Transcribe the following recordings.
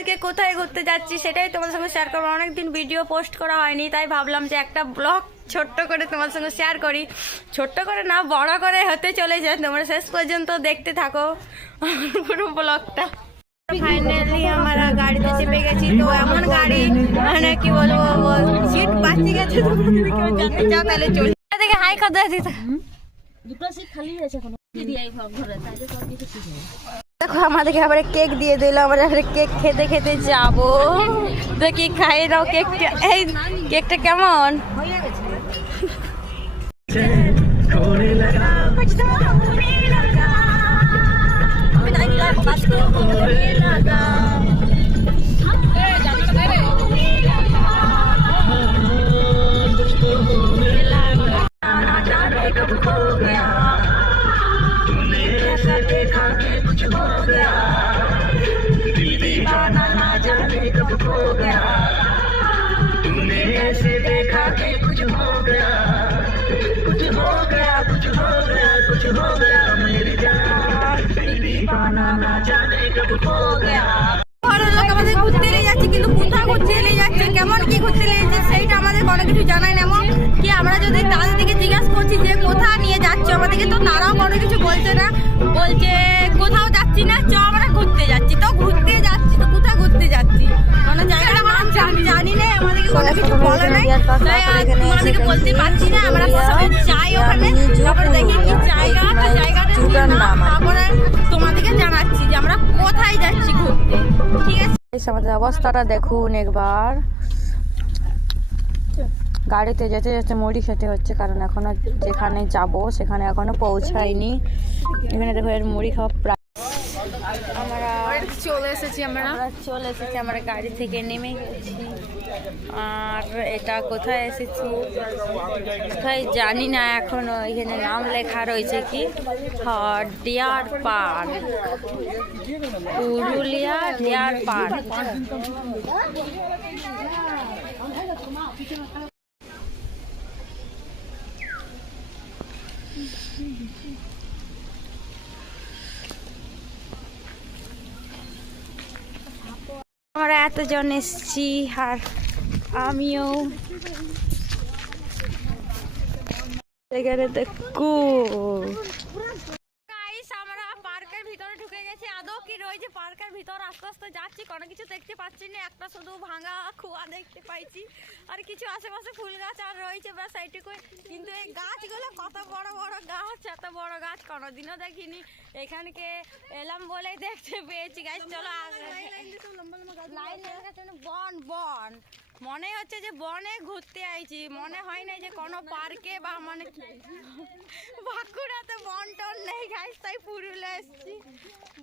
আজকে কোথায় ঘুরতে যাচ্ছি সেটাই তোমার সঙ্গে শেয়ার করবো। অনেকদিন ভিডিও পোস্ট করা হয়নি, তাই ভাবলাম যে একটা ব্লগ ছোট্ট করে তোমার সঙ্গে শেয়ার করি। ছোট্ট করে না, বড় করে হতে চলে যায়। তোমরা শেষ পর্যন্ত দেখতে থাকো পুরো ব্লগটা। ফাইনালি আমরা গাড়িতে চেপে গেছি। তো এমন গাড়ি, মানে কি বলবো, সিট বাঁচিয়ে গেছে। তোমরা যদি কেউ যেতে চাও তাহলে চলে দেখে হাই কথা দিতে। দুটো সিট খালি আছে এখন ঘরে, তাইলে সব কিছু ঠিক হবে। দেখো আমাদেরকে আবার কেক দিয়ে দিল। আমরা কেক খেতে খেতে যাব। দেখি খাই নাও কেকটা। এই কেকটা কেমন? ঘুরতে নিয়ে যাচ্ছে, কিন্তু কোথাও ঘুরতে নিয়ে যাচ্ছে, কেমন কি ঘুরতে নিয়ে যাচ্ছে সেইটা আমাদের কোনো কিছু জানাই না। এমন কি আমরা যদি তাদের দিকে জিজ্ঞাসা করছি যে কোথায় নিয়ে যাচ্ছ আমাদেরকে, তো তারাও কোনো কিছু বলছে না। বলছে কোথাও যাচ্ছি না, চ আমরা ঘুরতে যাচ্ছি। তো ঘুরতে যাচ্ছি, তো কোথায় ঘুরতে যাচ্ছি কোনো জায়গাটা আমরা জানি না, আমাদেরকে কোনো কিছু বলে নাই, তাই আমাদেরকে বলতে পারছি না। আমরা যাই ওখানে, তারপরে দেখি কি জায়গা, তো জায়গাটার নাম তারপরে তোমাদেরকে জানাচ্ছি যে আমরা কোথায় যাচ্ছি ঘুরতে। ঠিক আছে, আমাদের অবস্থাটা দেখুন একবার। গাড়িতে যেতে যেতে মুড়ি খেতে হচ্ছে, কারণ এখনো যেখানে যাব সেখানে এখনো পৌঁছায়নি। এখানে দেখো এর মুড়ি খাওয়া প্রায়। আমরা চলে এসেছি, আমরা গাড়ি থেকে নেমে গেছি। আর এটা কোথায় এসেছি কোথায় জানি না এখনো। এখানে নাম লেখা রয়েছে কি deer park, Purulia deer park. আমরা এতজন এসছি, আর আমিও। এখানে দেখো আমরা পার্কের ভিতরে ঢুকে গেছি। আদৌ কি রয়েছে পার্কের ভিতর? আস্তে আস্তে যাচ্ছি, কোনো কিছু দেখতে পাচ্ছি না। একটা শুধু ভাঙা কুয়া দেখতে পাইছি, আর কিছু আশেপাশে ফুল গাছ আর রয়েছে, ব্যাস এইটুকুই। কিন্তু এই গাছগুলো কত বড় বড় গাছ, এত বড় গাছ কোনোদিনও দেখিনি। এখানকে এলাম বলেই দেখতে পেয়েছি। গাছ চলো বন বন মনে হচ্ছে যে বনে ঘুরতে আইছি, মনে হয় না যে কোনো পার্কে বা মানে বাঁকুড়াতে বন টন নেই গাছ, তাই পুরুলিয়া এসছি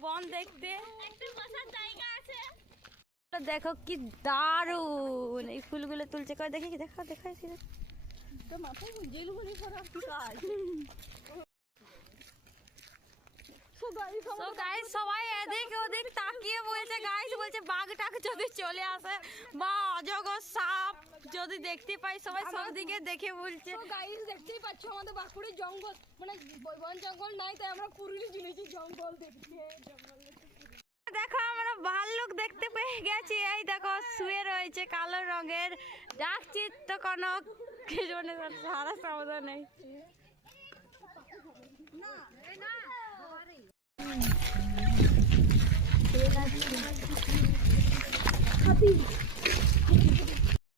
বন দেখতে। দেখো কি দারুন এই ফুলগুলো তুলছে, কয় দেখি দেখা দেখা সবাই এদিক ওদিক তাকিয়ে বলছে, গাইস বলছে বাঘ টাক যদি চলে আসে বা অজগর সাপ যদি দেখতে পাই, সবাই সব দিকে দেখে বলছে। গাইস দেখতেই পাচ্ছ আমাদের বাঁকুড়ে জঙ্গল, মানে বন জঙ্গল নাই, তাই আমরা পুরুলিয়া জুড়েছি জঙ্গল দেখতে। দেখো আমরা ভাল্লুক দেখতে পেয়ে গেছি। এই দেখো শুয়ে রয়েছে কালো রঙের, ডাকছি তো কোনো সারা সাবধান নেই।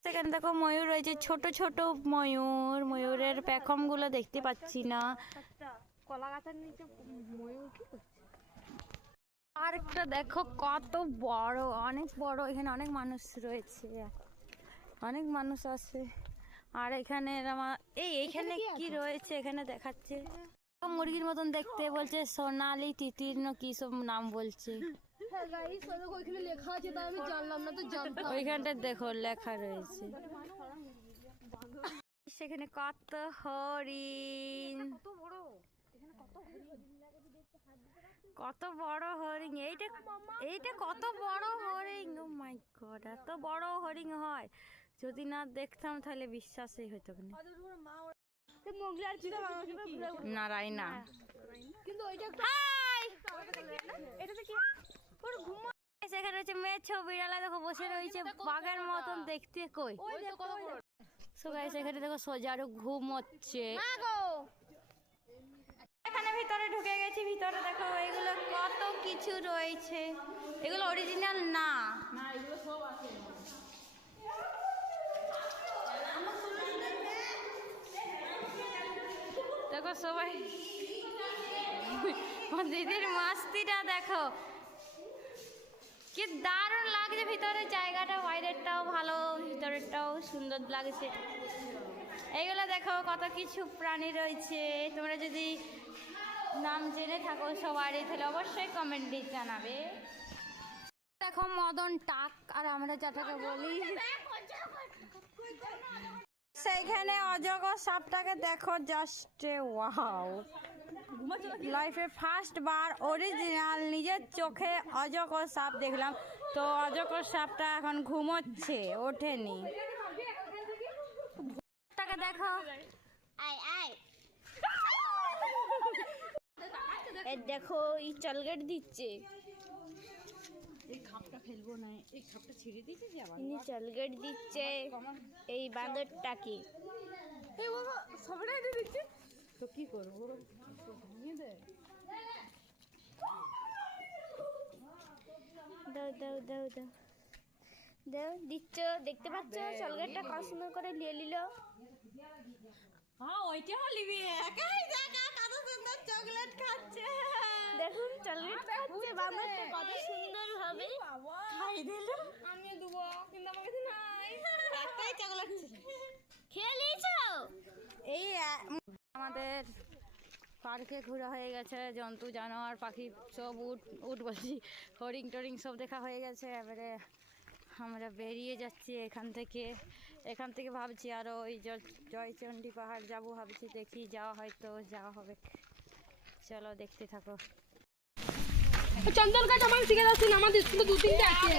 সেখানে দেখো ময়ূর রয়েছে, ছোট ছোট ময়ূর। ময়ূরের পেখম গুলো দেখতে পাচ্ছি না। কলা গাছের নিচে ময়ূর কি করছে? পার্কটা দেখো কত বড়, অনেক বড়। এখানে অনেক মানুষ রয়েছে, অনেক মানুষ আছে। আর এখানে এইখানে কি রয়েছে এখানে দেখাচ্ছে মুরগির মতন দেখতে, বলছে সোনালি তিতির না কি সব নাম বলছে। ওইখানটা দেখো লেখা রয়েছে। সেখানে কত হরিণ, কত বড় হরিণ। এইটা কত বড় হরিণ। ও মাই গড, এত বড় হরিণ হয়? যদি না দেখতাম তাহলে বিশ্বাসই হতো না। নারায়ণা কিন্তু এখানে হচ্ছে মেছো বিড়ালা দেখো বসে রয়েছে বাঘের মতন দেখতে কই। সো গাইস এখানে দেখো সোজারু ঘুমোচ্ছে। এখানে ভিতরে ঢুকে গেছি, ভিতরে দেখো এগুলো কত কিছু রয়েছে, এগুলো অরিজিনাল না। দেখো সবাই দিদির মাস্তিটা দেখো কি দারুণ লাগছে ভিতরে জায়গাটা, বাইরেরটাও ভালো ভিতরেরটাও সুন্দর লাগছে। এইগুলো দেখো কত কিছু প্রাণী রয়েছে, তোমরা যদি নাম জেনে থাকো সবারই তাহলে অবশ্যই কমেন্টে জানাবে। দেখো মদন টাক আর আমরা যেটাকে বলি সেইখানে অজগর সাপটাকে দেখো, জাস্ট ওয়াও, লাইফে ফার্স্ট বার অরিজিনাল নিজের চোখে অজগর সাপ দেখলাম। তো অজগর সাপটা এখন ঘুমোচ্ছে, ওঠেনি। তাকে দেখো দেখো এই চলগেট দিচ্ছে, এই খাপটা ফেলবো না, এই খাপটা ছেড়ে দিয়েছে যে আবার ইনি চলগেট দিচ্ছে এই বাঁদরটাকে। তো কি করবো, ভেঙে দেয়। দাও দাও দাও দাও দাও দিচ্ছ, দেখতে পাচ্ছ চলগেটটা কত সুন্দর করে নিয়ে নিল। হ্যাঁ ওইটাও নিবি, একাই দেখা কত সুন্দর চকলেট খাচ্ছে, দেখুন চকলেট খাচ্ছে বাঁদরটা কত সুন্দর ভাবে খাই দিল। আমি দেবো কিন্তু আমার কাছে নাই। একটাই চকলেট খেয়ে নিয়েছো। এই আমাদের পার্কে ঘোরা হয়ে গেছে, জন্তু জানোয়ার পাখি সব উট বলছি হরিং টরিং সব দেখা হয়ে গেছে। এবারে আমরা বেরিয়ে যাচ্ছি এখান থেকে ভাবছি আরও ওই জয়চণ্ডী পাহাড় যাব ভাবছি, দেখি যাওয়া হয়তো যাওয়া হবে। চলো দেখতে থাকো। চন্দন গাছ আমার শিখে যাচ্ছে না, আমাদের স্কুলে 2-3টে আছে।